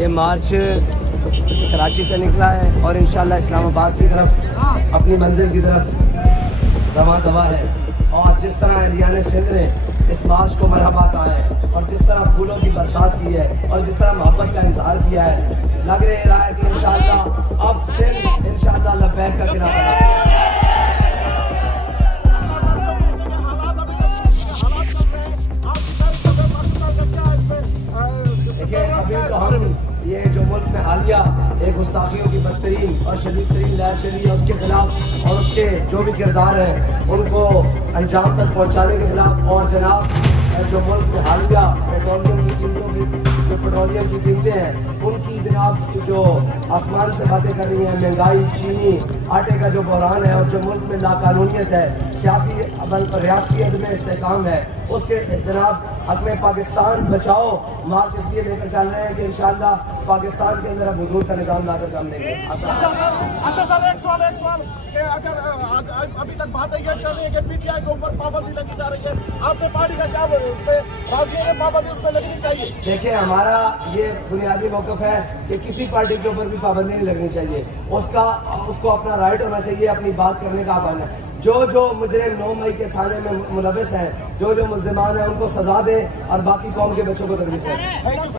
ये मार्च कराची से निकला है और इंशाल्लाह इस्लामाबाद की तरफ अपनी मंजिल की तरफ रवा दवा है। और जिस तरह एहलियाने सिंध ने इस मार्च को मरहबा कहा है और जिस तरह फूलों की बरसात की है और जिस तरह मोहब्बत का इजहार किया है, लग रहा है कि इंशाल्लाह अब सिंध इंशाल्लाह लब्बैक का किनारा है। अभी तो हम ये जो मुल्क में हालिया एक गुस्ताखियों की बदतरीन और शदीद तरीन लहर चली है उसके खिलाफ और उसके जो भी किरदार हैं उनको अंजाम तक पहुंचाने के खिलाफ, और जनाब जो मुल्क में हालिया पेट्रोलियम की कीमतों की जो पेट्रोलियम की कीमतें हैं उनकी जनाब जो आसमान से बातें कर रही हैं, महंगाई, चीनी, आटे का जो बहरान है और जो मुल्क में लाकानूनियत है, सियासी रियासती अदम इस्तेहकाम है, उसके जनाब हक में पाकिस्तान बचाओ मार्च इसलिए लेकर चल रहे हैं कि इंशाल्लाह पाकिस्तान के अंदर अब हुजूर का निज़ाम लाकर हम देंगे। अच्छा सर, एक सवाल अगर अभी तक बातें ये चल रही है कि पीटीआई के ऊपर पाबंदी लगी जा रही है, आपने पार्टी का क्या बोले उस पर? राजनीति में पाबंदी उस पर लगनी चाहिए? देखिए, हमारा ये बुनियादी मौक़िफ़ है कि किसी पार्टी के ऊपर भी पाबंदी नहीं लगनी चाहिए। उसको अपना राइट होना चाहिए अपनी बात करने का। आवाज़ है जो मुजरिम 9 मई के साले में मुलविस हैं, जो मुल्ज़िमान हैं उनको सजा दे और बाकी कौम के बच्चों को तकलीफ है।